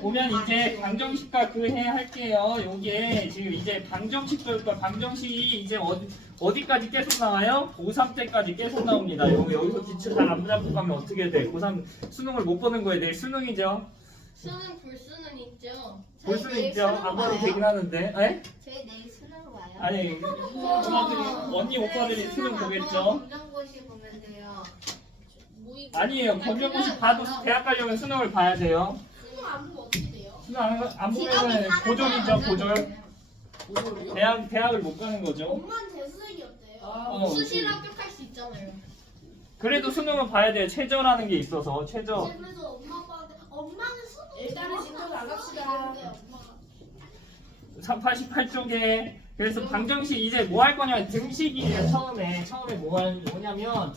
보면 이제 방정식과 그 해 할게요. 요게 지금 이제 방정식과 방정식이 이제 어디까지 계속 나와요? 고3 때까지 계속 나옵니다. 여기서 기출 잘 안 잡고 가면 어떻게 돼? 고3 수능을 못 보는 거예요. 내일 수능이죠? 수능 볼 수는 있죠. 볼 수는 있죠. 안 봐도 되긴 하는데. 에? 저희 내일 수능 봐요. 아니, 오빠들이, 언니 오빠들이 수능 보겠죠? 검정고시 보면 돼요. 아니에요. 검정고시 봐도 대학 가려면 수능을 봐야 돼요. 수능 안 보면 어떻게 돼요? 수능 안 보면 고졸이죠, 고졸. 대학을 못 가는 거죠. 엄마는 재수생이었대요. 어, 수시로 합격할 수 있잖아요. 그래도 수능은 봐야 돼요. 최저라는 게 있어서 최저. 그래서 엄마 아빠한테 엄마는 수능 일단은 진도 나갑시다. 88쪽에 그래서 방정식 이제 뭐 할 거냐면 등식이에요. 처음에 뭐냐면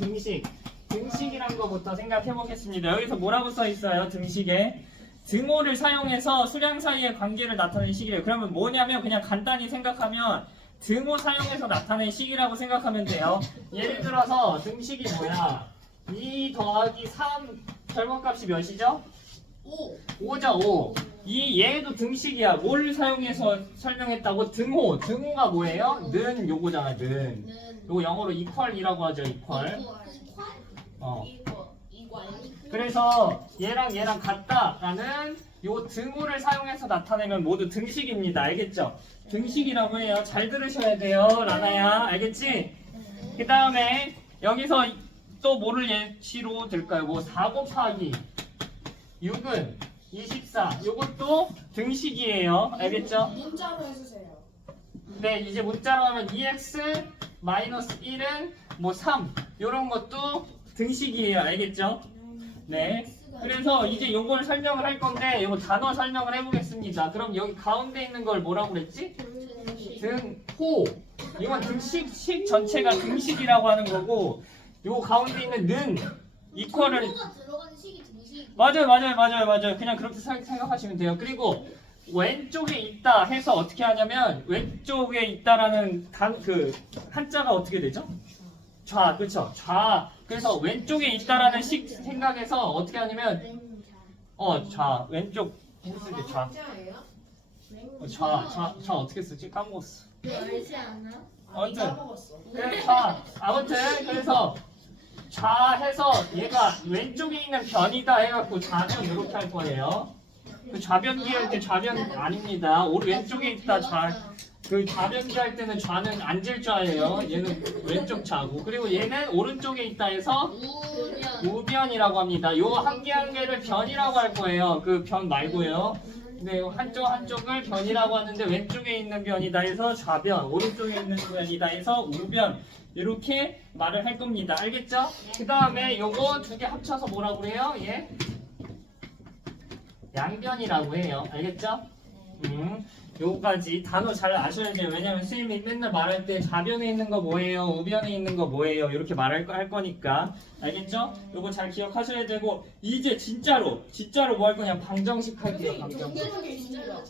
등식이란 거부터 생각해 보겠습니다. 여기서 뭐라고 써 있어요? 등식에 등호를 사용해서 수량 사이의 관계를 나타내는 식이래요. 그러면 뭐냐면 그냥 간단히 생각하면 등호 사용해서 나타낸 식이라고 생각하면 돼요. 예를 들어서 등식이 뭐야? 2 더하기 3 결과값이 몇이죠? 5죠, 5. 얘도 등식이야. 뭘 사용해서 설명했다고? 등호가 뭐예요? 는 요거잖아, 는. 요거 영어로 equal이라고 하죠, equal. 그래서 얘랑 같다라는 요 등호를 사용해서 나타내면 모두 등식입니다. 알겠죠? 등식이라고 해요. 잘 들으셔야 돼요, 라나야. 알겠지? 그 다음에 여기서 또 뭐를 예시로 들까요? 뭐 4 곱하기 6은 24. 요것도 등식이에요. 알겠죠? 문자로 해주세요. 네, 이제 문자로 하면 2x 마이너스 1은 뭐 3. 요런 것도 등식이에요. 알겠죠? 네. 그래서 이제 요걸 설명을 할 건데 요거 단어 설명을 해보겠습니다. 그럼 여기 가운데 있는 걸 뭐라고 그랬지? 등호. 이건 식 전체가 등식이라고 하는 거고 요 가운데 있는 는 이퀄을 들어가는 식이 등식. 맞아요. 그냥 그렇게 생각하시면 돼요. 그리고 왼쪽에 있다 해서 어떻게 하냐면 왼쪽에 있다라는 그 한자가 어떻게 되죠? 좌, 그렇죠? 좌. 그래서 왼쪽에 있다라는 식 생각해서 어떻게 하냐면 좌, 왼쪽 했을 때 좌. 좌 어떻게 쓰지? 까먹었어. 알지 않아? 아무튼 까먹었어. 그래서 좌해서 얘가 왼쪽에 있는 변이다 해갖고 좌변 이렇게 할 거예요. 그 좌변기 할 때 좌변 아닙니다. 왼쪽에 있다 그 좌변기 할 때는 좌는 앉을 좌예요. 얘는 왼쪽 좌고 그리고 얘는 오른쪽에 있다 해서 우변이라고 합니다. 요 한 개 한 개를 변이라고 할 거예요. 그 변 말고요. 근데 한쪽을 변이라고 하는데 왼쪽에 있는 변이다 해서 좌변, 오른쪽에 있는 변이다 해서 우변 이렇게 말을 할 겁니다. 알겠죠? 그 다음에 요거 두 개 합쳐서 뭐라고 그래요? 예? 양변이라고 해요. 알겠죠? 요거까지 단어 잘 아셔야 돼요. 왜냐면 선생님이 맨날 말할 때 좌변에 있는 거 뭐예요? 우변에 있는 거 뭐예요? 이렇게 할 거니까. 알겠죠? 요거 잘 기억하셔야 되고 이제 진짜로 뭐 할 거냐? 방정식 할게요. 방정식. 진짜로.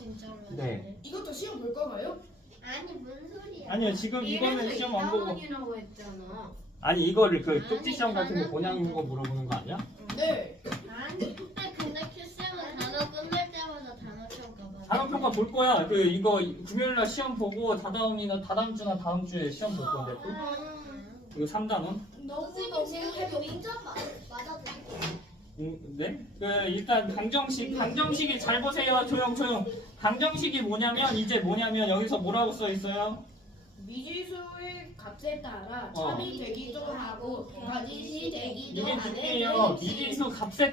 네. 이것도 시험 볼 건가요? 아니 무슨 소리야? 아니요. 지금 이거는 시험 안 보고 이라고 했잖아. 아니 이거를 그 쪽지 시험 같은 거 보냐는 거 물어보는 거 아니야? 네. 아니 근데 큐쌤은 단어 끝날 때마다 단어 평가 봐. 단어 평가 볼 거야. 그 이거 금요일 날 시험 보고 다다음 주나 다음 주에 시험 볼 건데 또. 이거 3단원? 선생님 제가 민점 맞아드릴게요. 네? 그 일단 방정식이 잘 보세요. 조용. 방정식이 뭐냐면 여기서 뭐라고 써 있어요? 미지수의 값에 따라 어. 첨이 되기도 하고 거짓이 되기도 이게 하는 중요해요. 미지수 값에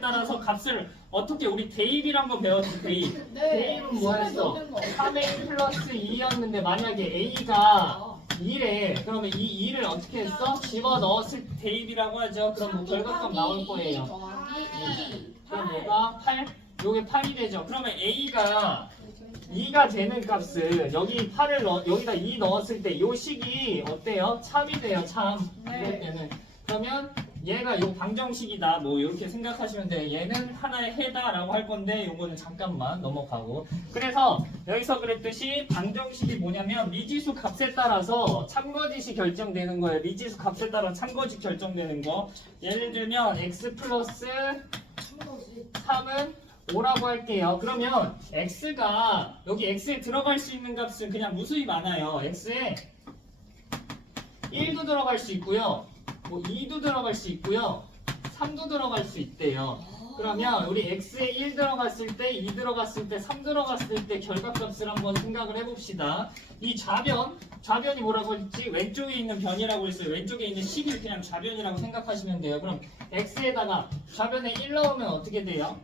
따라서 값을 어떻게 우리 대입이란 거 배웠지 대입. 네. 대입은 뭐였어? 3a 플러스 2였는데 만약에 a가 2래 그러면 이 2를 어떻게 했어? 집어넣었을 때 대입이라고 하죠. 그럼 뭐 결과값 나올 거예요. 더하기 그럼 뭐가 8? 요게 8이 되죠. 그러면 a가 2가 되는 값을 여기다 2 넣었을 때 요 식이 어때요? 참이 돼요. 참. 이럴 때는. 그러면 얘가 요 방정식이다. 뭐 이렇게 생각하시면 돼요. 얘는 하나의 해다라고 할 건데 요거는 잠깐만 넘어가고. 그래서 여기서 그랬듯이 방정식이 뭐냐면 미지수 값에 따라서 참거짓이 결정되는 거예요. 미지수 값에 따라 참거짓 결정되는 거. 예를 들면 x 플러스 3은 5라고 할게요. 그러면 x가 여기 x에 들어갈 수 있는 값은 그냥 무수히 많아요. x에 1도 들어갈 수 있고요. 뭐 2도 들어갈 수 있고요. 3도 들어갈 수 있대요. 그러면 우리 x에 1 들어갔을 때, 2 들어갔을 때, 3 들어갔을 때 결과값을 한번 생각을 해봅시다. 이 좌변이 뭐라고 했지? 왼쪽에 있는 변이라고 했어요. 왼쪽에 있는 식을 그냥 좌변이라고 생각하시면 돼요. 그럼 x에다가 좌변에 1 넣으면 어떻게 돼요?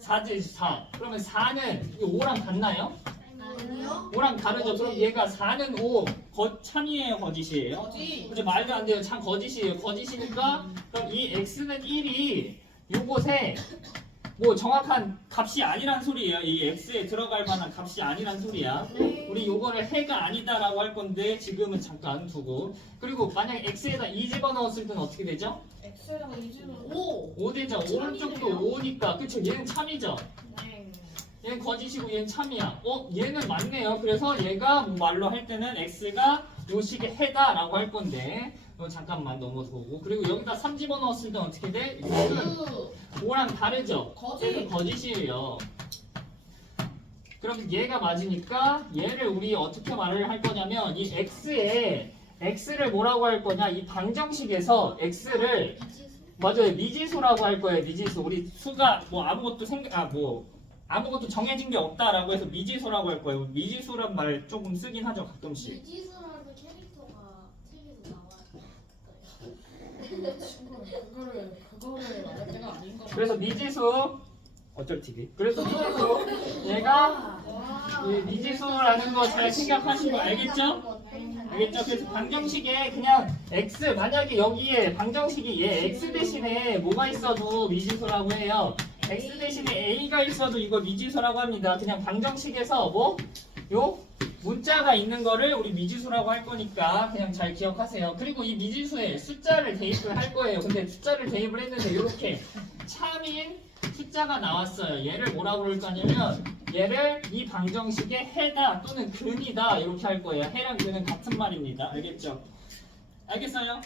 4지 4. 그러면 4는 5랑 같나요? 아니요. 5랑 다르죠. 그럼 얘가 4는 5. 참이에요, 거짓이에요? 거지. 그죠? 말도 안 돼요. 참 거짓이에요. 거짓이니까 그럼 이 x는 1이 요곳에 뭐 정확한 값이 아니란 소리예요. 이 x에 들어갈 만한 값이 아니란 소리야. 우리 요거를 해가 아니다라고 할 건데 지금은 잠깐 두고. 그리고 만약에 x에다 2 집어넣었을 때는 어떻게 되죠? X에다가 2주는 5. 5 되죠. 오른쪽도 5니까. 그쵸? 얘는 참이죠. 네. 얘는 거짓이고 얘는 참이야. 얘는 맞네요. 그래서 얘가 뭐 말로 할 때는 x가 요 식의 해다라고 할 건데 잠깐만 넘어서고. 그리고 여기다 3 집어넣었을 때 어떻게 돼? 6은 5랑 다르죠? 거짓. 얘는 거짓이에요. 그럼 얘가 맞으니까 얘를 우리 어떻게 말을 할 거냐면 이 x에 x를 뭐라고 할 거냐? 이 방정식에서 x를 맞아요. 미지수라고 할 거예요. 미지수. 우리 수가 뭐 아무것도 정해진 게 없다라고 해서 미지수라고 할 거예요. 미지수란 말 조금 쓰긴 하죠. 가끔씩. 미지수라는 캐릭터가 TV에서 나와요. 그거를 말할 때가 아닌 거. 그래서 미지수 어쩔 TV. 그래서 미지수 얘가 이 미지수라는 거 잘 생각하시고 알겠죠? 알겠죠? 그래서 방정식에 그냥 x 만약에 여기에 방정식이 얘 x 대신에 뭐가 있어도 미지수라고 해요. x 대신에 a가 있어도 이거 미지수라고 합니다. 그냥 방정식에서 요 문자가 있는 거를 우리 미지수라고 할 거니까 그냥 잘 기억하세요. 그리고 이 미지수에 숫자를 대입을 할 거예요. 근데 숫자를 대입을 했는데 이렇게 참인 숫자가 나왔어요. 얘를 뭐라고 그럴 거냐면 얘를 이 방정식의 해다 또는 근이다 이렇게 할 거예요. 해랑 근은 같은 말입니다. 알겠죠? 알겠어요?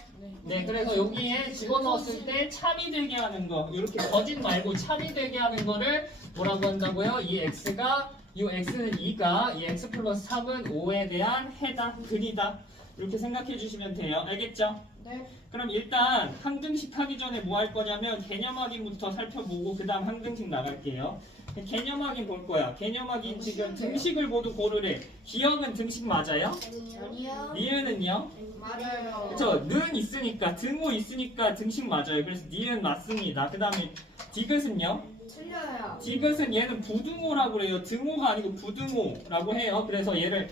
네, 그래서 여기에 집어넣었을 때 참이 되게 하는 거 이렇게 거짓 말고 참이 되게 하는 거를 뭐라고 한다고요? 이 x가 이 x는 2가 이 x 플러스 3은 5에 대한 해다, 근이다 이렇게 생각해 주시면 돼요. 알겠죠? 네. 그럼 일단 항등식 하기 전에 뭐 할 거냐면 개념 확인부터 살펴보고 그 다음 항등식 나갈게요. 개념 확인 볼 거야. 개념 확인 지금 등식을 모두 고르래. 기억은 등식 맞아요? 아니요. 니은은요? 맞아요. 그쵸? 는 있으니까 등호 있으니까 등식 맞아요. 그래서 니은 맞습니다. 그 다음에 디귿은요? 틀려요. 디귿은 얘는 부등호라고 그래요. 등호가 아니고 부등호라고 해요. 그래서 얘가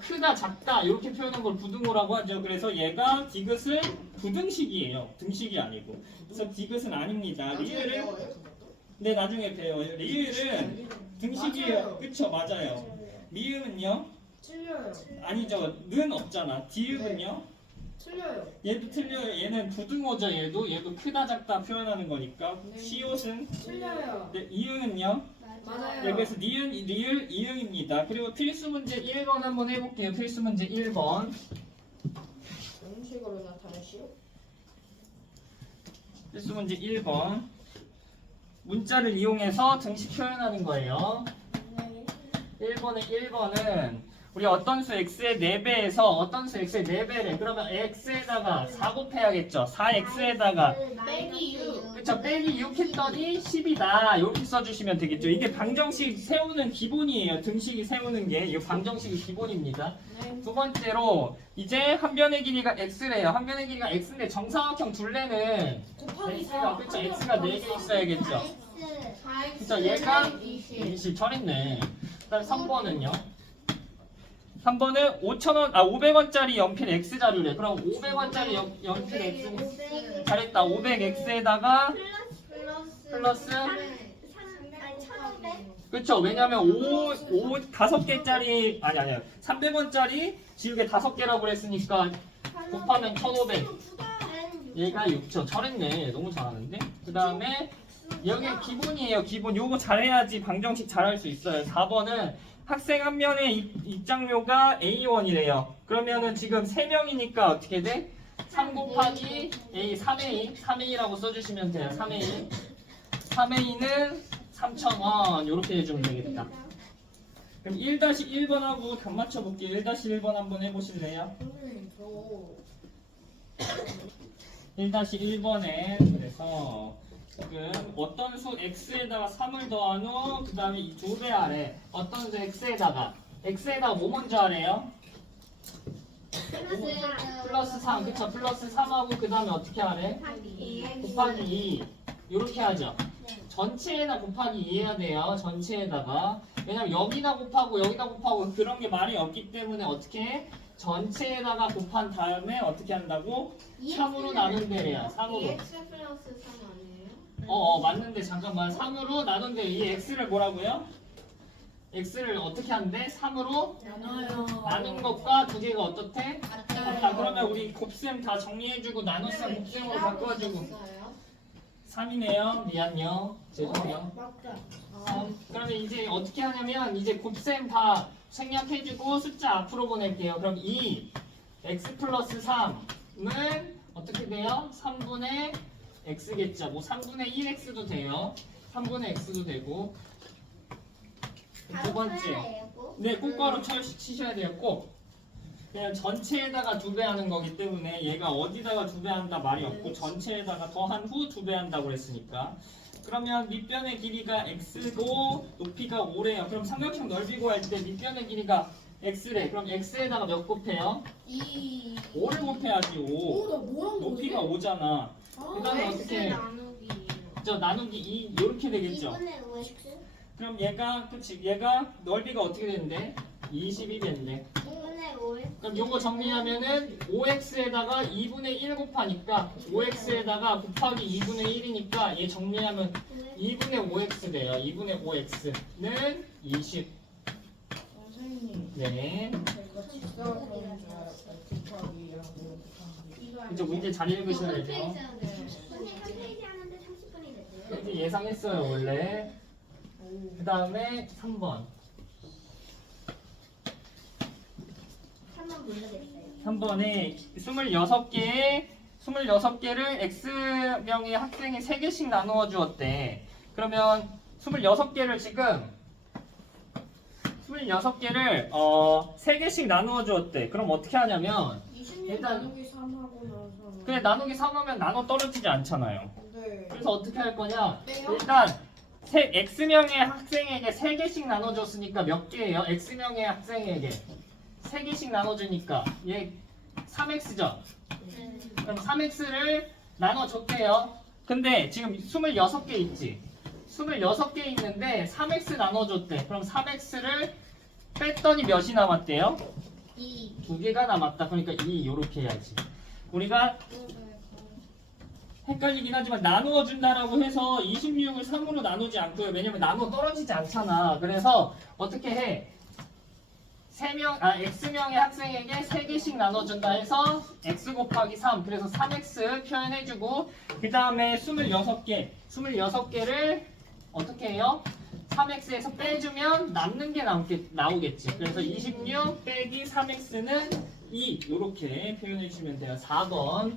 크다 작다 이렇게 표현한 걸 부등호라고 하죠. 그래서 얘가 디귿은 부등식이에요. 등식이 아니고. 그래서 디귿은 아닙니다. 리을은 네 나중에 배워요. 리을은 등식이에요. 맞아요. 그쵸? 맞아요. 미음은요? 틀려요. 아니죠. 는 없잖아. 디귿은요? 틀려요. 얘도 틀려요. 얘는 부등호죠. 얘도 크다 작다 표현하는 거니까. 네. 시옷은 틀려요. 네, 이응은요? 맞아요. 네, 그래서 니은, 리을, 이응입니다. 그리고 필수 문제 1번 한번 해볼게요. 필수 문제 1번. 음식으로 나타내시오. 필수 문제 1번. 문자를 이용해서 등식 표현하는 거예요. 1번은 우리 어떤 수 x의 4배에서 어떤 수 x의 4배를 그러면 x에다가 4 곱해야겠죠. 4x에다가 빼기 6. 그쵸 빼기 6 했더니 10이다 이렇게 써주시면 되겠죠. 이게 방정식 세우는 기본이에요. 등식이 세우는 게 이 방정식이 기본입니다. 네. 두 번째로 이제 한 변의 길이가 x래요. 한 변의 길이가 x인데 정사각형 둘레는 곱하기 4. x가 그쵸 x가 4개 있어야겠죠. 그쵸 얘가 20 철있네. 그다음 3번은요. 3번은 500원짜리 연필 X 자료래. 그럼 500원짜리 연필 X 잘했다. 500X에다가 플러스 그쵸? 왜냐면 5개짜리 아니야 300원짜리 지우개 5개라고 그랬으니까 곱하면 1500 얘가 6천 잘했네. 너무 잘하는데. 그 다음에 여기 기본이에요. 기본 요거 잘해야지 방정식 잘할 수 있어요. 4번은 학생 한 명의 입장료가 A1이래요. 그러면은 지금 3명이니까 어떻게 돼? 3 곱하기 A 3A 3A라고 써주시면 돼요. 3A 3A는 3,000원 이렇게 해주면 되겠다. 그럼 1-1번하고 답 맞춰볼게요. 1-1번 한번 해보실래요? 1-1번에 그래서 지금 어떤 수 x에다가 3을 더한 후 그 다음에 이 2배 아래 어떤 수 x에다가 뭐 먼저 하래요? 플러스 3 그쵸? 플러스 3하고 그 다음에 어떻게 하래? 곱하기 2 이렇게 하죠. 전체에다 곱하기 2 해야 돼요. 전체에다가 왜냐면 여기다 곱하고 그런 게 말이 없기 때문에 어떻게 해? 전체에다가 곱한 다음에 어떻게 한다고? 3으로 나눈대요. 3으로. EX 플러스 3 아니에요? 맞는데 잠깐만 3으로 나눈대. 이 x를 뭐라고요? x를 어떻게 하는데? 3으로 나눠요. 나눈 것과 두 개가 어떻대? 같다. 그러면 우리 곱셈 다 정리해주고 나눗셈 곱셈으로 바꿔주고 3이네요. 미안요. 죄송해요. 맞다. 3. 그러면 이제 어떻게 하냐면 이제 곱셈 다 생략해주고 숫자 앞으로 보낼게요. 그럼 2 x 플러스 3은 어떻게 돼요? 3분의 x겠죠. 뭐 3분의 1x도 돼요. 3분의 x도 되고 두 번째 네, 꽃가루 치셔야 돼요. 꼭. 그냥 전체에다가 2배 하는 거기 때문에 얘가 어디다가 2배 한다 말이 없고 전체에다가 더한 후 2배 한다고 그랬으니까. 그러면 밑변의 길이가 x고 높이가 5래요. 그럼 삼각형 넓이 구할 때 밑변의 길이가 x래. 그럼 x에다가 몇 곱해요? 2. 5를 곱해야지 5. 나 뭐한 높이가 5잖아. 그 다음에 어떻게 해? 나누기. 저 나누기 2 이렇게 되겠죠. 2분의 5x 그럼 얘가 넓이가 어떻게 되는데? 20이 됐네. 2분의 5x 그럼 요거 정리하면은 5x에다가 2분의 1 곱하니까 5x에다가 곱하기 2분의 1이니까 얘 정리하면 2분의 5x 돼요. 2분의 5x는 20. 선생님, 네. 제가 직사각형인 줄 알았어요. 곱하기하고 이제 문제 잘 읽으셔야죠. 선생님 한 페이지 하는데 30분이 됐어요. 이제 예상했어요 원래. 그 다음에 3번. 3번 모르겠어요. 3번에 26개를 X명의 학생이 3개씩 나누어 주었대. 그러면 26개를 3개씩 나누어 주었대. 그럼 어떻게 하냐면 20년 일단- 나누기 3하고 나서 그래 나누기 3하면 나눠 떨어지지 않잖아요. 네. 그래서 어떻게 할 거냐? 빼요? 일단 X명의 학생에게 3개씩 나눠줬으니까 몇 개예요? X명의 학생에게 3개씩 나눠주니까 얘 3X죠? 그럼 3X를 나눠줬대요. 근데 지금 26개 있지? 26개 있는데 3X 나눠줬대. 그럼 3X를 뺐더니 몇이 남았대요? 2. 2개가 남았다. 그러니까 2 이렇게 해야지. 우리가 헷갈리긴 하지만 나누어 준다라고 해서 26을 3으로 나누지 않고요. 왜냐면 나누어 떨어지지 않잖아. 그래서 어떻게 해? X명의 학생에게 3개씩 나눠준다 해서 X 곱하기 3. 그래서 3X 표현해주고 그 다음에 26개를 어떻게 해요? 3X에서 빼주면 남는 게 나오겠지. 그래서 26 빼기 3X는 2 이렇게 표현해주시면 돼요. 4번.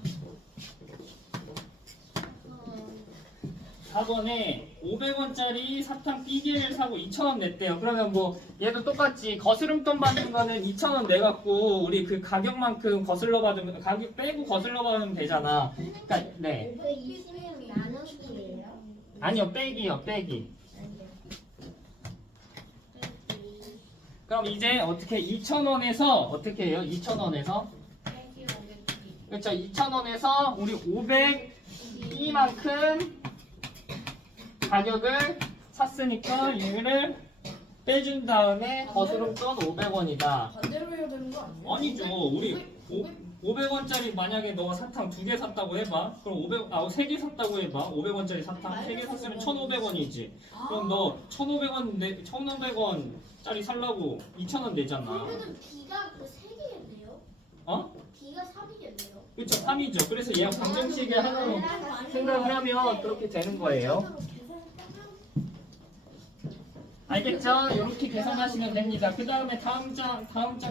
4번에 500원짜리 사탕 B개를 사고 2,000원 냈대요. 그러면 뭐 얘도 똑같지. 거스름돈 받는 거는 2,000원 내갖고 우리 그 가격만큼 거슬러 받으면 가격 빼고 거슬러 받으면 되잖아. 그러니까 네. 520은 나누기예요? 아니요. 빼기요. 빼기. 그럼 이제 어떻게 2,000원에서 어떻게 해요? 2,000원에서 그렇죠. 2,000원에서 우리 500B만큼 가격을 샀으니까 얘를 빼준 다음에 거스름돈 500원이다. 반대로 해야 되는 거 아니에요? 아니죠. 우리 500원짜리 만약에 너가 사탕 2개 샀다고 해봐. 그럼 3개 샀다고 해봐. 500원짜리 사탕 3개 샀으면 1,500원이지. 그럼 너 1,500원짜리 살라고 2,000원 내잖아. 그러면은 B가 그 3개겠네요? 어? B가 3이겠네요? 그쵸. 3이죠. 그래서 얘가 방정식의 하나로 생각을 하면 그렇게 되는 거예요. 알겠죠? 이렇게 계산하시면 됩니다. 그 다음에 다음 장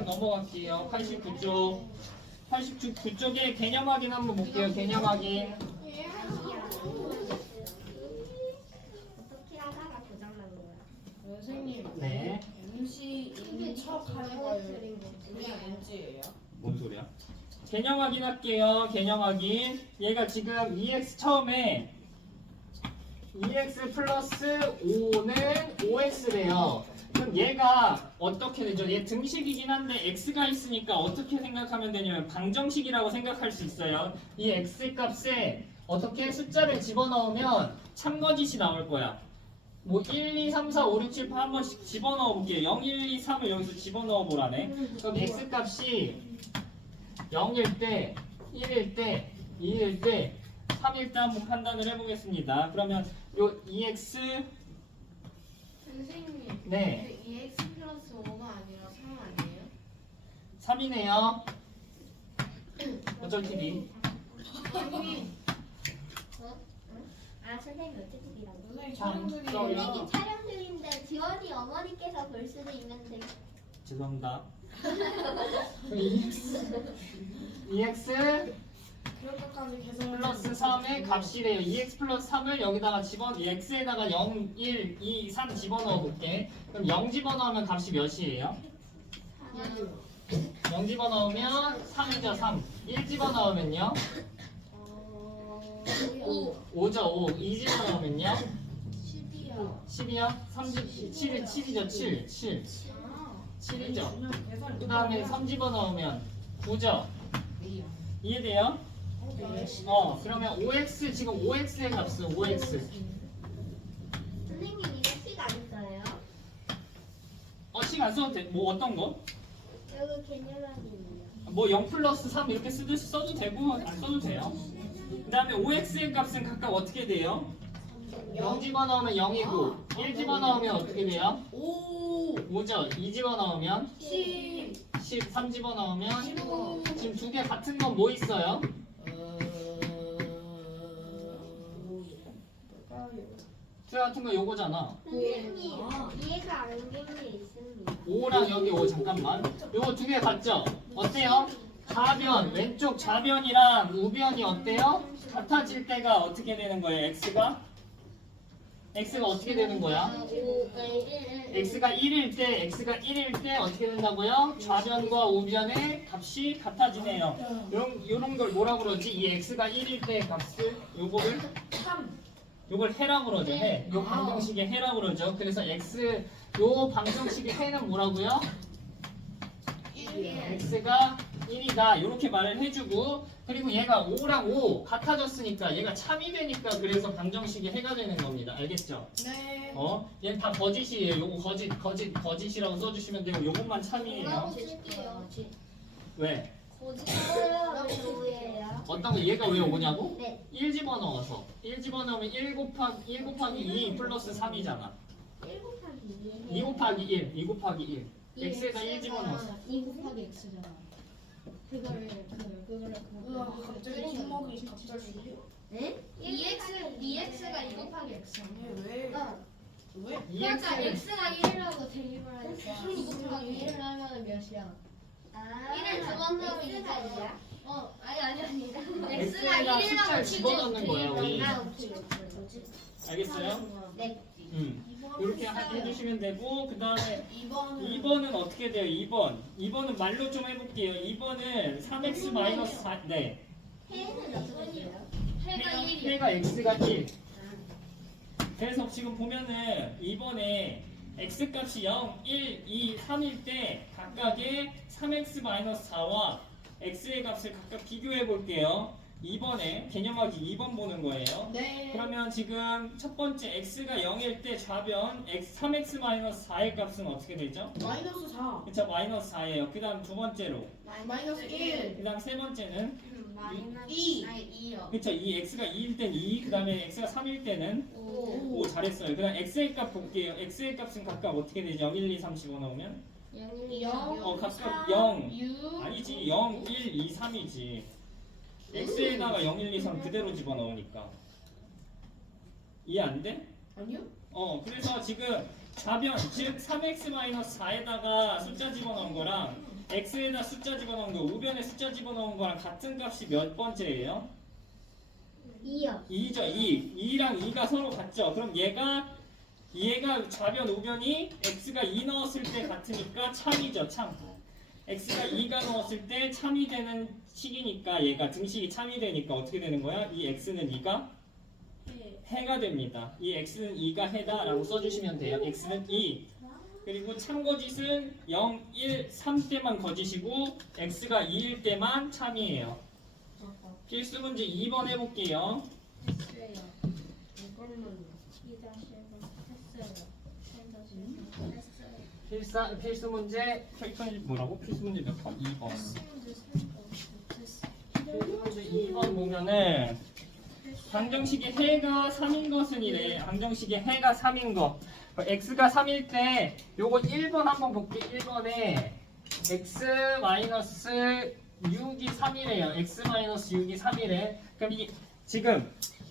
넘어갈게요. 89쪽. 89쪽에 개념 확인 한번 볼게요. 개념 확인. 해석하는 거예요. 그냥 NG예요. 뭔 소리야? 개념 확인할게요. 개념 확인. 얘가 지금 EX 처음에 EX 플러스 5는 5X래요. 그럼 얘가 어떻게 되죠? 얘 등식이긴 한데 X가 있으니까 어떻게 생각하면 되냐면 방정식이라고 생각할 수 있어요. 이 X 값에 어떻게 숫자를 집어넣으면 참거짓이 나올 거야. 뭐 1, 2, 3, 4, 5, 6, 7, 8 한 번씩 집어넣어 볼게요. 0, 1, 2, 3을 여기서 집어넣어 보라네. 그럼 X 값이 0일 때, 1일 때, 2일 때, 3일 때 한번 판단을 해보겠습니다. 그러면 요 EX 선생님. 네 그 EX 플러스 5가 아니라 3 아니에요? 3이네요. 어쩔 TV. 아 선생님 어쨌든이라고. 선생님 저- 촬영 선생님 촬영 중인데 지원이 어머니께서 볼 수도 있는데. 죄송합니다. EX 그럴 것까지 계산을 플러스 3의 값이래요. EX 플러스 3을 여기다가 X에다가 0, 1, 2, 3 집어넣어 볼게. 그럼 0 집어넣으면 값이 몇이에요? 0 집어넣으면 3이죠, 3. 1 집어넣으면요? 5죠, 5. 2 집어넣으면요? 10이요. 10이요? 3 7이 7이죠, 7. 7. 7이죠. 그 다음에 3 집어넣으면 9죠. 이해돼요? 그러면 OX, 지금 OX의 값은 OX. 선생님 이거 시가 안 써요? 식 안 써도 돼. 뭐 어떤 거? 여기 개념하기는요. 뭐 0 플러스 3 이렇게 쓰듯이 써도 되고 안 써도 돼요. 그 다음에 OX의 값은 각각 어떻게 돼요? 0 집어넣으면 0이고 1 집어넣으면 어떻게 돼요? 5죠. 2 집어넣으면 10, 3 집어넣으면 지금 두 개 같은 건 뭐 있어요? 두 개 같은 거 요거잖아. 선생님 이해가 안 되는 게 있습니다. 5랑 여기 5 잠깐만. 요거 두 개 같죠? 어때요? 좌변 왼쪽 좌변이랑 우변이 어때요? 같아질 때가 어떻게 되는 거예요? X가 어떻게 되는 거야? X가 1일 때 어떻게 된다고요? 좌변과 우변의 값이 같아지네요. 요런 걸 뭐라고 그러지? 이 X가 1일 때 값을 요걸 해라고 그러죠. 해. 요 방정식의 해라고 그러죠. 그래서 X 요 방정식의 해는 뭐라고요? X가 1이다 이렇게 말을 해주고 그리고 얘가 5랑 5 같아졌으니까 얘가 참이 되니까 그래서 방정식이 해가 되는 겁니다. 알겠죠? 네. 얘는 다 거짓이에요. 요거 거짓이라고 써주시면 되고 요것만 참이에요. 뭐라고 쓸게요? 왜? 거짓말은 뭐예요? 어떤 거 얘가 왜 5냐고? 네. 1 집어넣어서 1 집어넣으면 1 곱하기 2 플러스 3이잖아. 1 곱하기 2 곱하기 1 2 곱하기 1 X에다 1 집어넣었어. 2 곱하기 X잖아. 그거를 우와 갑자기 손목이 갑자기 네? EX가 2 곱하기 X야. 왜? 왜? 그러니까 2X X가 1이라고 대입을 하니까 2 곱하기 1을 하면 몇이야? 아, 1을 두 번 넣으면 X가 2잖아. 이야? 아니. X에다 X가 숫자를 1이라고 집어넣는 거야, 우리. 아, 오케이. 알겠어요? 네. 이렇게 해주시면 되고 그 다음에 2번은 2번은 어떻게 돼요? 2번은 말로 좀 해볼게요. 2번은 3x 마이너스 4 네. 해는 어떻게 돼요? 해가 1이야. 해가 x가 1. 그래서 지금 보면은 2번에 x 값이 0, 1, 2, 3일 때 각각의 3x 마이너스 4와 x의 값을 각각 비교해 볼게요. 2번에 개념하기 2번 보는 거예요. 네. 그러면 지금 첫 번째 x가 0일 때 좌변 3x 마이너스 4의 값은 어떻게 되죠? 마이너스 4 그쵸, 마이너스 4예요. 그 다음 두 번째로. 마이너스 1 그 다음 세 번째는. 마이너스 2 아니 2요. 그쵸, 이 x가 2일 땐 2, 그 다음에 x가 3일 때는 5. 5 잘했어요. 그 다음 x의 값 볼게요. x의 값은 각각 어떻게 되죠? 1, 2, 3 집어넣으면? 0. 각각 0. 6. 아니지, 0, 1, 2, 3이지. x에다가 0, 1, 2, 3 그대로 집어넣으니까. 이해 안 돼? 아니요? 그래서 지금 좌변, 즉 3x-4에다가 숫자 집어넣은 거랑 x에다 숫자 집어넣은 거, 우변에 숫자 집어넣은 거랑 같은 값이 몇 번째예요? 2요. 2죠, 2. 2랑 2가 서로 같죠? 그럼 얘가 얘가 좌변 우변이 x가 2 넣었을 때 같으니까 참이죠. 참. x가 2가 넣었을 때 참이 되는 식이니까 얘가 등식이 참이 되니까 어떻게 되는 거야? 이 x는 2가 해가 됩니다. 이 x는 2가 해다 라고 써주시면 돼요. x는 2. 그리고 참거짓은 0, 1, 3 때만 거짓이고 x가 2일 때만 참이에요. 필수 문제 2번 해볼게요. 했어요. 이거는 2-1번 했어요. 필수 문제 뭐라고? 필수 문제 몇 번? 2번. 필수 문제 2번 보면은 방정식의 해가 3인 것은 이래. 방정식의 해가 3인 거. x가 3일 때 요거 1번 한번 볼게. 1번에 x-6이 3이래요. x-6이 3이래. 그럼 이 지금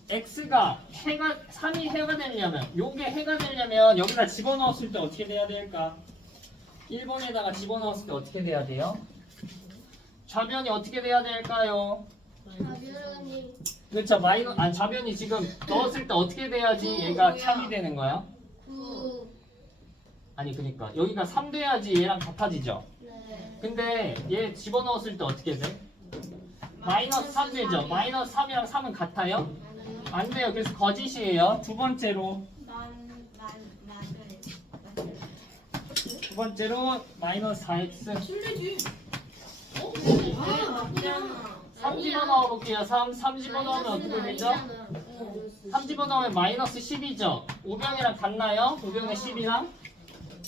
x가 해가 3이 해가 되려면 요게 해가 되려면 여기다 집어넣었을 때 어떻게 돼야 될까? 1번에다가 집어넣었을 때 어떻게 돼야 돼요? 좌변이 어떻게 돼야 될까요? 자변이 그렇죠. 좌변이 지금 넣었을 때 어떻게 돼야지 얘가 참이 되는 거야? 9. 아니 그러니까 여기가 3 돼야지 얘랑 같아지죠. 네. 근데 얘 집어넣었을 때 어떻게 돼? 마이너스 3 되죠. 마이너스 3이랑 3은 같아요? 안 돼요. 그래서 거짓이에요. 두 번째로 마이너스 4x 술래지. 맞잖아. 3 집어넣어 볼게요. 3 집어넣으면 어떻게 되죠? 3 집어넣으면 마이너스 10이죠. 우변이랑 같나요? 우변의 10이랑?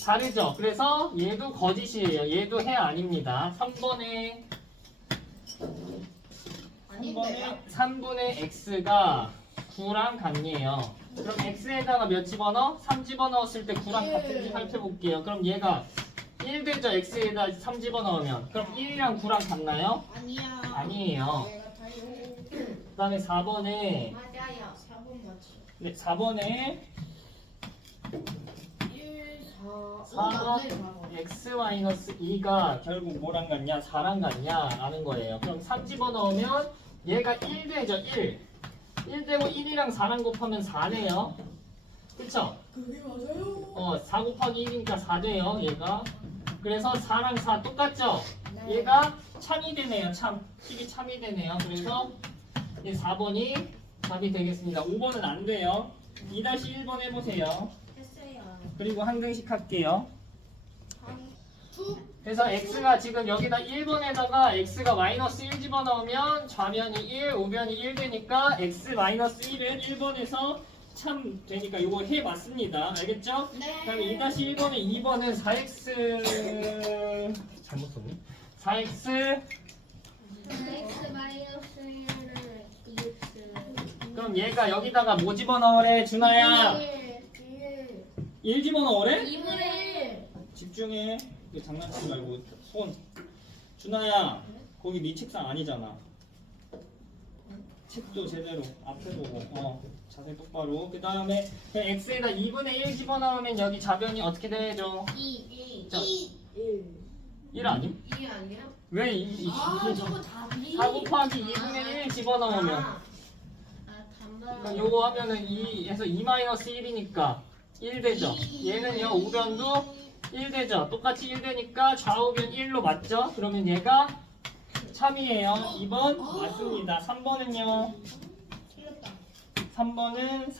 다르죠. 그래서 얘도 거짓이에요. 얘도 해 아닙니다. 3분의 x가 9랑 같네요. 그럼 x에다가 몇 집어넣어? 3 집어넣었을 때 9랑 같은지 살펴볼게요. 그럼 얘가 1 되죠. x에다 3 집어넣으면. 그럼 1이랑 9랑 같나요? 아니야. 아니에요. 내가 다이어. 그 다음에 4번에 맞아요. 4번 맞지. 네, 4번에 1, 4. 4번 x-2가 결국 뭐랑 같냐? 4랑 같냐? 라는 거예요. 그럼 3 집어넣으면 얘가 1 되죠. 1 되고 1이랑 4랑 곱하면 4네요. 그쵸? 그게 맞아요. 4 곱하기 1이니까 4 돼요. 얘가. 그래서 4랑 4 똑같죠? 얘가 참이 되네요. 식이 참이 되네요. 그래서 이 4번이 답이 되겠습니다. 5번은 안 돼요. 2-1번 해보세요. 했어요. 그리고 한 등씩 할게요. 그래서 x가 지금 여기다 1번에다가 x가 마이너스 1 집어넣으면 좌변이 1, 우변이 1 되니까 x 마이너스 1은 1번에서 참 되니까 이거 해 맞습니다. 알겠죠? 네. 그다음에 2-1번에 2번은 4x 잘못 썼네. 4x x 마이너스 1은 2x. 그럼 얘가 여기다가 뭐 집어넣으래 준아야? 1. 1 집어넣으래? 2분의 1. 집중해. 이거 장난치지 말고 손. 준아야, 거기 네 책상 아니잖아. 책도 제대로 앞에 보고. 자세 똑바로. 그 다음에 x에다 2분의 1 집어넣으면 여기 좌변이 어떻게 되죠? 2. 자, 1. 1 아님? 2 아니야? 왜 2? 저거 답이. 4 곱하기 2분의 1 집어넣으면. 아, 그러니까 단발. 요거 하면은 2에서 2-1이니까 1 되죠. 얘는요, 우변도 1 되죠. 똑같이 1 되니까 좌우변 1로 맞죠? 그러면 얘가 참이에요. 2번 맞습니다. 3번은요. 틀렸다. 3번은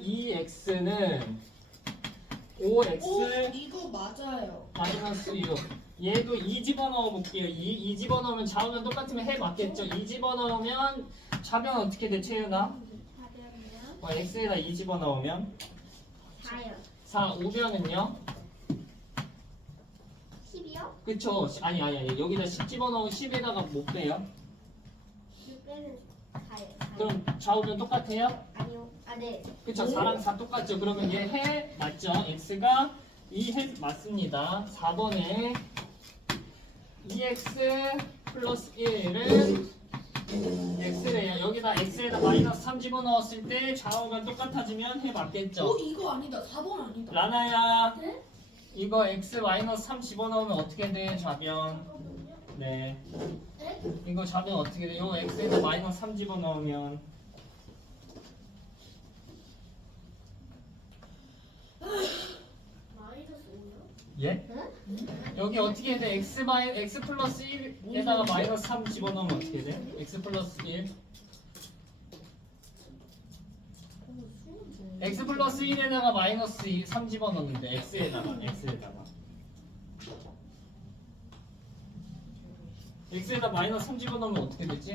2x는 5x 이거 맞아요. 마이너스 6. 얘도 2 집어넣어 볼게요. 2 집어넣으면 좌우변 똑같으면 해 맞겠죠? 2 집어넣으면 좌변 어떻게 돼, 채윤아? 하려면 x에다 2 집어넣으면 4요. 4, 우변은요? 10이요? 그쵸? 아니 여기다 10 집어넣으면 10에다가 못 빼요? 6배는 4요. 그럼 좌우변 똑같아요? 아니요. 아, 네. 그쵸? 4랑 4 똑같죠? 그러면 얘 해 맞죠? x가 2해 맞습니다. 4번에 2x 플러스 1은 x래요. 여기다 x에다 마이너스 3 집어넣었을 때 좌우가 똑같아지면 해 맞겠죠? 이거 아니다. 4번 아니다. 라나야, 네? 이거 x 마이너스 3 집어넣으면 어떻게 돼? 좌변. 네. 네? 이거 좌변 어떻게 돼? 요 x에다 마이너스 3 집어넣으면 예? 여기 어떻게 돼? x 플러스 1에다가 마이너스 3 집어넣으면 어떻게 돼? x 플러스 1 x 플러스 1에다가 마이너스 3 집어넣는데 x에다가 x에다 마이너스 3 집어넣으면 어떻게 되지?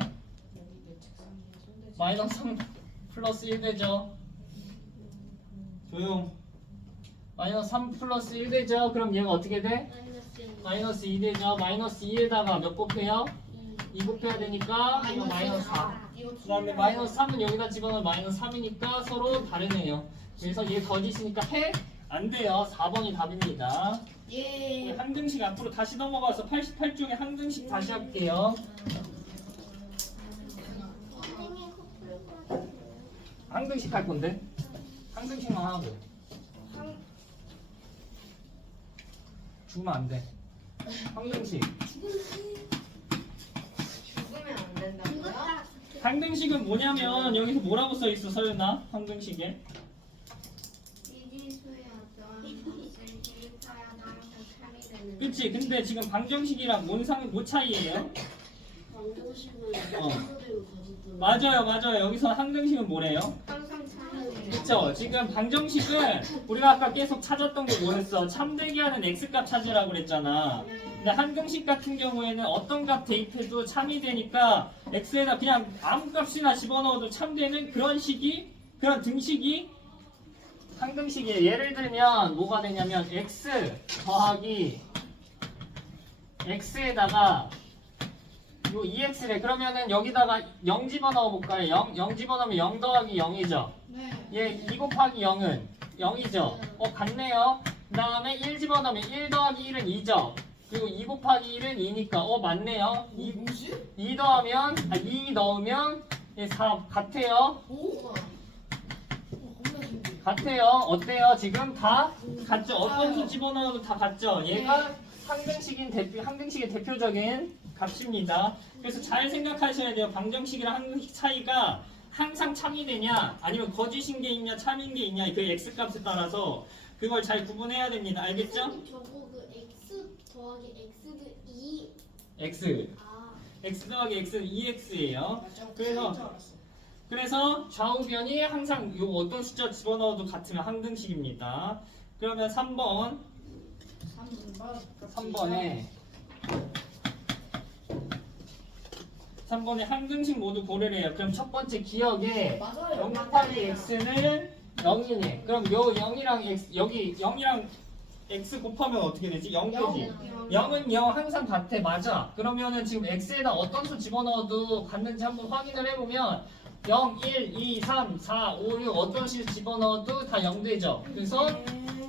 마이너스 3 플러스 1 되죠? 조용. 마이너스 3 플러스 1 되죠? 그럼 얘가 어떻게 돼? 마이너스 2 되죠? 마이너스 2에다가 몇 곱해요? 2 곱해야 되니까 이거 마이너스 4. 그 다음에 마이너스 3은 여기다 집어넣으면 마이너스 3이니까 서로 다르네요. 그래서 얘 거짓이니까 해? 안 돼요. 4번이 답입니다. 예. 한 등씩 앞으로 다시 넘어가서 88쪽에 한 등씩 다시 할게요. 한 등씩 할 건데? 한 등씩만 하고. 죽으면 안 돼. 한 등씩. 죽으면 안 된다고요? 항등식은 뭐냐면 여기서 뭐라고 써 있어 서윤아? 항등식에 이지수의 어떤 것을 대입하여 나눠서 참이 되는 그치? 근데 지금 방정식이랑 뭔 차이예요? 방정식은 맞아요. 여기서 항등식은 뭐래요? 항상 참이 되는 그쵸? 지금 방정식은 우리가 아까 계속 찾았던 게 뭐였어? 참되게 하는 x값 찾으라고 그랬잖아. 근데 항등식 같은 경우에는 어떤 값 대입해도 참이 되니까 x에다 그냥 아무 값이나 집어넣어도 참되는 그런 등식이 항등식이에요. 예를 들면 뭐가 되냐면 x 더하기 x에다가 요 2x래. 그러면은 여기다가 0 집어넣어 볼까요? 0 집어넣으면 0 더하기 0이죠. 네. 얘 2 곱하기 0은 0이죠. 같네요. 그 다음에 1 집어넣으면 1 더하기 1은 2죠. 그리고 2 곱하기 1은 2니까 맞네요. 2 더하면 2 넣으면 4 같아요. 같아요. 어때요? 지금 다 같죠? 어떤 수 집어넣어도 다 같죠? 얘가 항등식의 대표적인 값입니다. 그래서 잘 생각하셔야 돼요. 방정식이랑 항등식 차이가 항상 참이 되냐 아니면 거짓인 게 있냐 참인 게 있냐 그 x값에 따라서 그걸 잘 구분해야 됩니다. 알겠죠? 저거 그 x 더하기 x도 2 x x 더하기 x는 2x예요. 그래서 좌우변이 항상 요 어떤 숫자 집어넣어도 같으면 항등식입니다. 그러면 3번에 항등식 모두 고르래요. 그럼 첫 번째 기억에 0 곱하기 x는 0이네. 그럼 요 0이랑 x 여기 0이랑 x 곱하면 어떻게 되지? 0 되지? 0은 0 항상 같아. 맞아. 그러면은 지금 x에다 어떤 수 집어넣어도 같는지 한번 확인을 해보면 0, 1, 2, 3, 4, 5, 6 어떤 수 집어넣어도 다 0 되죠. 그래서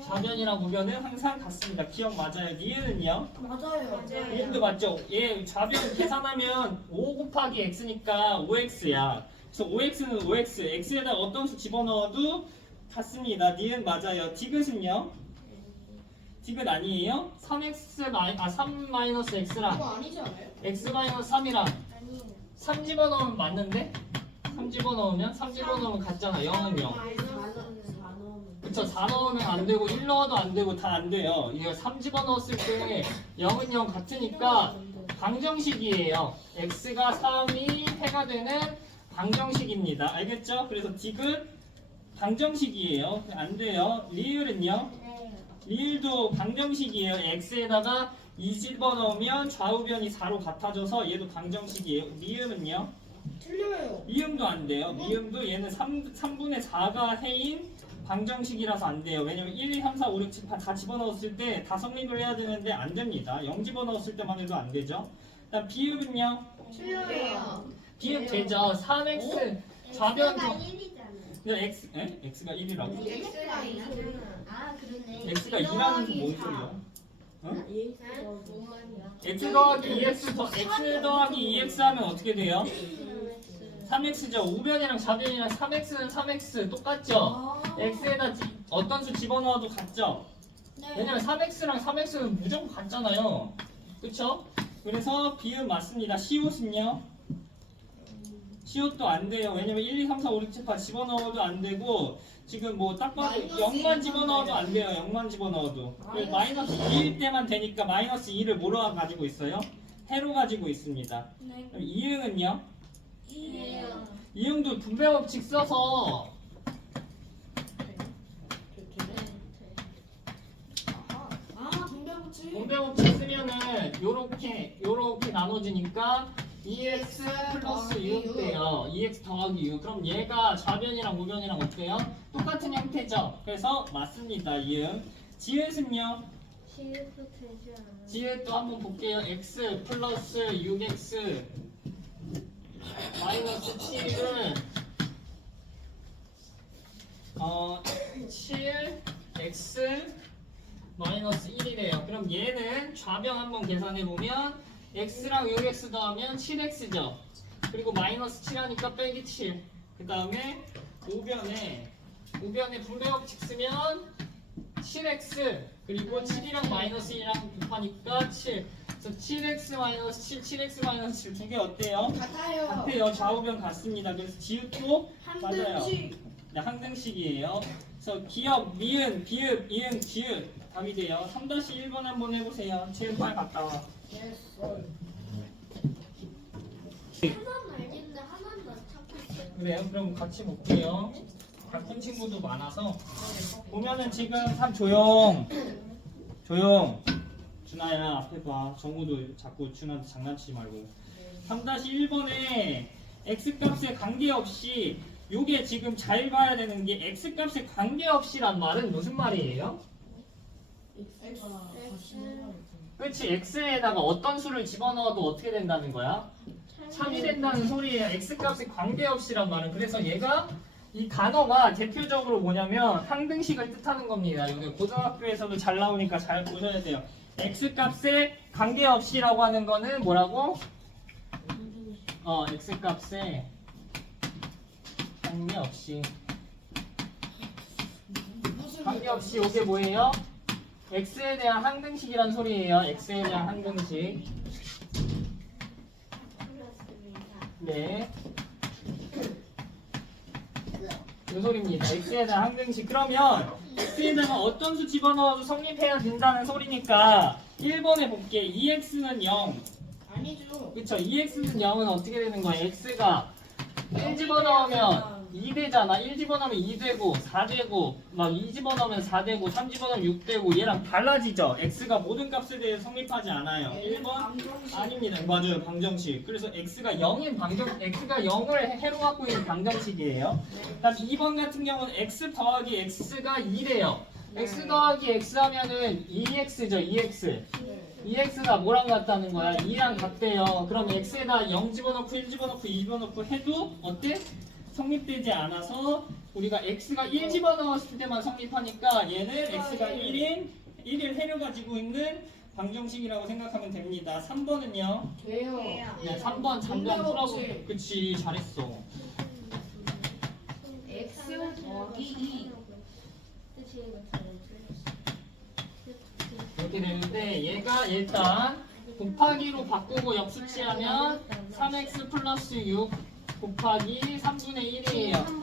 좌변이랑 우변은 항상 같습니다. 기억 맞아요. 니은은요? 맞아요. 니은도 맞죠? 얘 좌변 계산하면 5 곱하기 x니까 5x야. 그래서 5x는 5x, x에다 어떤 수 집어넣어도 같습니다. 니은 맞아요. 디귿은요? 디귿 아니에요? 3x 3 마이너스 x랑 그거 아니지 않아요? x 마이너스 3이랑 아니에요. 3 집어넣으면 맞는데? 3 집어넣으면 같잖아. 0은 0. 그쵸? 4 넣으면 안 되고 1 넣어도 안 되고 다 안 돼요. 이거 3 집어넣었을 때 0은 0 같으니까 방정식이에요. x가 3이 해가 되는 방정식입니다. 알겠죠? 그래서 디귿 방정식이에요. 안 돼요. 리을은요? 리을도 방정식이에요. x에다가 2 집어넣으면 좌우변이 4로 같아져서 얘도 방정식이에요. 미음은요? 틀려요. 미음도 안 돼요. 미음도 얘는 3분의 4가 해인 방정식이라서 안 돼요. 왜냐면 1, 2, 3, 4, 5, 6, 7, 8 다 집어넣었을 때 다 성립을 해야 되는데 안 됩니다. 0 집어넣었을 때만 해도 안 되죠. 그다음 비읍은요? 틀려요. 비읍 되죠. 3x 좌변도 x가 1이잖아요. x가 1이라고? x가 2잖아. 아 그러네. x가 2라는 게 뭔 소리야? 뭔 말이야? x 더하기 2x 하면 어떻게 돼요? 3x죠. 우변이랑 좌변이랑 3x는 3x 똑같죠? x에다 어떤 수 집어넣어도 같죠? 왜냐면 3x랑 3x는 무조건 같잖아요. 그쵸? 그래서 비읍 맞습니다. 시옷은요? 시옷도 안 돼요. 왜냐면 1, 2, 3, 4, 5, 6, 7, 8 집어넣어도 안 되고 지금 뭐 딱 봐도 마이너스 0만 집어넣어도 안 돼요. 0만 집어넣어도. 마이너스 2일 때만 되니까 마이너스 2를 뭐로 가지고 있어요? 해로 가지고 있습니다. 네. 그럼 이응은요? 이에요. 이응도 분배 법칙 써서 분배법칙. 분배 법칙 쓰면은 요렇게 나눠지니까 2x 플러스 6 돼요. 2x 더하기 6. 그럼 얘가 좌변이랑 우변이랑 어때요? 똑같은 형태죠. 그래서 맞습니다. 이응. 지읒은요? CF 되지 않아요. 지읒도 한번 볼게요. x 플러스 6x 마이너스 7은 7x 마이너스 1이래요. 그럼 얘는 좌변 한번 계산해 보면 x랑 6x 더하면 7x죠. 그리고 마이너스 7 하니까 빼기 7. 그 다음에 우변에 분배 법칙 쓰면 7x 그리고 7이랑 마이너스 1이랑 곱하니까 7. 그래서 7x 마이너스 7, 7x 마이너스 7 두 개 어때요? 같아요. 같아요. 좌우변 같습니다. 그래서 지읒도 맞아요. 한등식. 네, 항등식이에요. 그래서 기역, 미은, 비읍, 이응, 지읒 답이 돼요. 3-1번 한번 해보세요. 지읒 빨리 갔다 와. 예스. 하나는 알겠는데 하나는 안 찾고 있어요. 그래요? 그럼 같이 볼게요. 같은 친구도 많아서 보면은 지금 조용. 준아야 앞에 봐. 정우도 자꾸 준아한테 장난치지 말고. 3-1번에 x값에 관계없이 요게 지금 잘 봐야 되는 게 x값에 관계없이란 말은 무슨 말이에요? 그렇지. x에다가 어떤 수를 집어넣어도 어떻게 된다는 거야? 참이 된다는 소리예요. x값에 관계없이란 말은. 그래서 얘가 이 단어가 대표적으로 뭐냐면 항등식을 뜻하는 겁니다. 이게 고등학교에서도 잘 나오니까 잘 보셔야 돼요. x값에 관계없이라고 하는 거는 뭐라고? x값에 관계없이 이게 뭐예요? x에 대한 항등식이란 소리예요. x에 대한 항등식. 네. 이 소리입니다. x에 대한 항등식. 그러면 x에다가 어떤 수 집어넣어도 성립해야 된다는 소리니까 1번에 볼게. 2x는 0. 아니죠. 그쵸? 2x는 0은 어떻게 되는 거야? x가 1 집어넣으면 2 되잖아. 1 집어넣으면 2 되고 4 되고 막 2 집어넣으면 4 되고 3 집어넣으면 6 되고 얘랑 달라지죠. x가 모든 값에 대해 성립하지 않아요. 1번 아닙니다. 맞아요. 방정식. 그래서 x가 0을 해로 갖고 있는 방정식이에요. 그다음 2번 같은 경우는 x 더하기 x가 2래요. x 더하기 x 하면은 2x죠. 2x. 2x가 뭐랑 같다는 거야? 2랑 같대요. 그럼 x에다 0 집어넣고 1 집어넣고 2 집어넣고 해도 어때? 성립되지 않아서 우리가 x가 1 집어넣었을 때만 성립하니까 얘는 x가 1을 해로 가지고 있는 방정식이라고 생각하면 됩니다. 3번은요? 돼요. 네, 3번 잠깐 풀어보. 그치, 잘했어. x 더하기 2. 그치 이거 다 이렇게 되는데 얘가 일단 곱하기로 바꾸고 역수치하면 3x 플러스 6 곱하기 3분의 1이에요.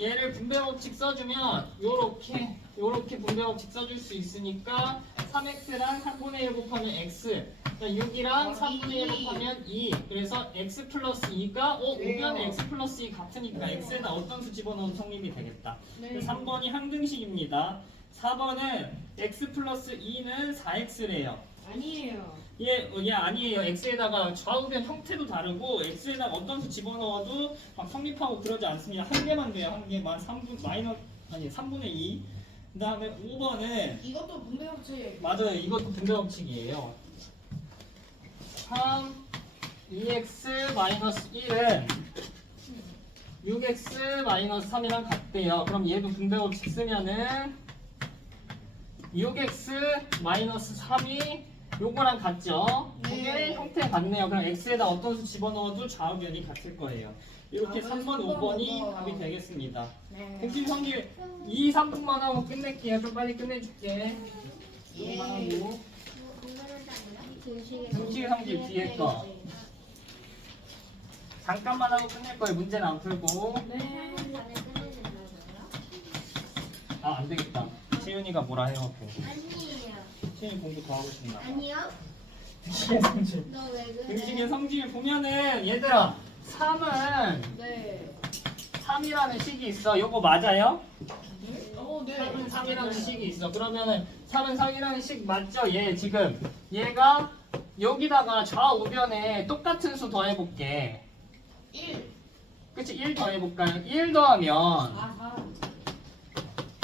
얘를 분배법칙 써주면 요렇게 분배법칙 써줄 수 있으니까 3x랑 3분의 1 곱하면 x 6이랑 3분의 1 곱하면 2 그래서 x 플러스 2가 우변에 x 플러스 2 같으니까 x에다 어떤 수 집어넣으면 성립이 되겠다. 3번이 항등식입니다. 4번은 x 플러스 2는 4x래요. 아니에요. 얘 아니에요. x에다가 좌우변 형태도 다르고 x에다가 어떤 수 집어넣어도 막 성립하고 그러지 않습니다. 한 개만 돼요. 한 개만 3분의 2. 그 다음에 5번은 이것도 분배법칙. 맞아요. 이것도 분배법칙이에요. 2x 마이너스 1은 6x 마이너스 3이랑 같대요. 그럼 얘도 분배법칙 쓰면은 6x 마이너스 3이 요거랑 같죠? 이게 형태 같네요. 그럼 x에다 어떤 수 집어넣어도 좌우변이 같을 거예요. 이렇게 3번, 5번이 답이 되겠습니다. 공식 성질 2, 3분만 하고 끝낼게요. 좀 빨리 끝내줄게. 이거만 하고. 등식 성질 뒤에 거. 잠깐만 하고 끝낼 거예요. 문제는 안 풀고. 네. 아, 안 되겠다. 시윤이가 뭐라 해요? 아니에요. 시윤이 공부 더 하고 싶나? 아니요. 등식의 성질. 너 왜 그래? 등식의 성질 보면은 얘들아 3은 네. 3이라는 식이 있어. 요거 맞아요? 네. 3은 3이라는 식이 있어. 그러면은 3은 3이라는 식 맞죠? 얘 지금 얘가 여기다가 좌우변에 똑같은 수 더해볼게. 1. 그치? 1 더해볼까요? 1 더하면 아하.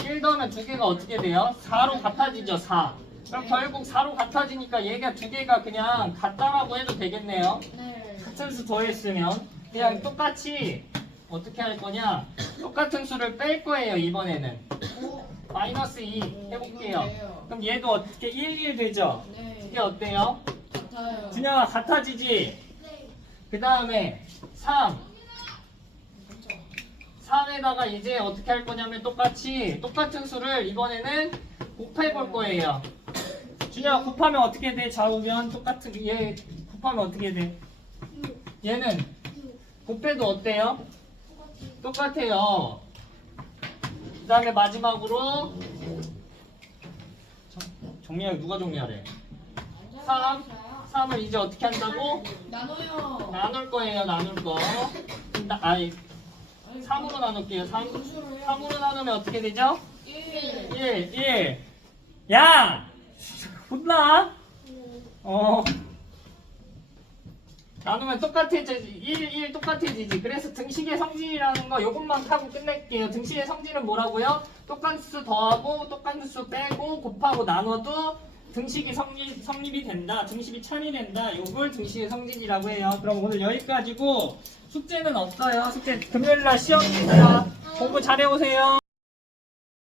1 더하면 두 개가 어떻게 돼요? 4로 같아지죠. 4. 그럼 결국 4로 같아지니까 얘가 두 개가 그냥 같다라고 해도 되겠네요. 네. 같은 수 더했으면 그냥 똑같이 어떻게 할 거냐? 똑같은 수를 뺄 거예요. 이번에는 마이너스 2 해볼게요. 그럼 얘도 어떻게 1, 1 되죠? 네. 이게 어때요? 같아요. 준영아 같아지지? 네. 그 다음에 3 3에다가 이제 어떻게 할 거냐면 똑같은 수를 이번에는 곱해 볼 거예요. 준영아 곱하면 어떻게 돼? 좌우면 똑같은 얘 곱하면 어떻게 돼? 얘는 곱해도 어때요? 똑같아요. 그 다음에 마지막으로 정리하기 누가 정리하래? 3을 이제 어떻게 한다고? 나눠요. 나눌 거예요. 나눌 거. 아니 3으로 나눌게요. 3으로 나누면 어떻게 되죠? 1. 1 야! 혼나? 나누면 똑같아지지. 1 똑같아지지. 그래서 등식의 성질이라는 거 요것만 하고 끝낼게요. 등식의 성질은 뭐라고요? 똑같은 수 더하고 똑같은 수 빼고 곱하고 나눠도 등식이 성립이 된다. 등식이 참이 된다. 요걸 등식의 성질이라고 해요. 그럼 오늘 여기까지고 숙제는 없어요. 숙제 금요일날 시험입니다. 공부 잘해오세요.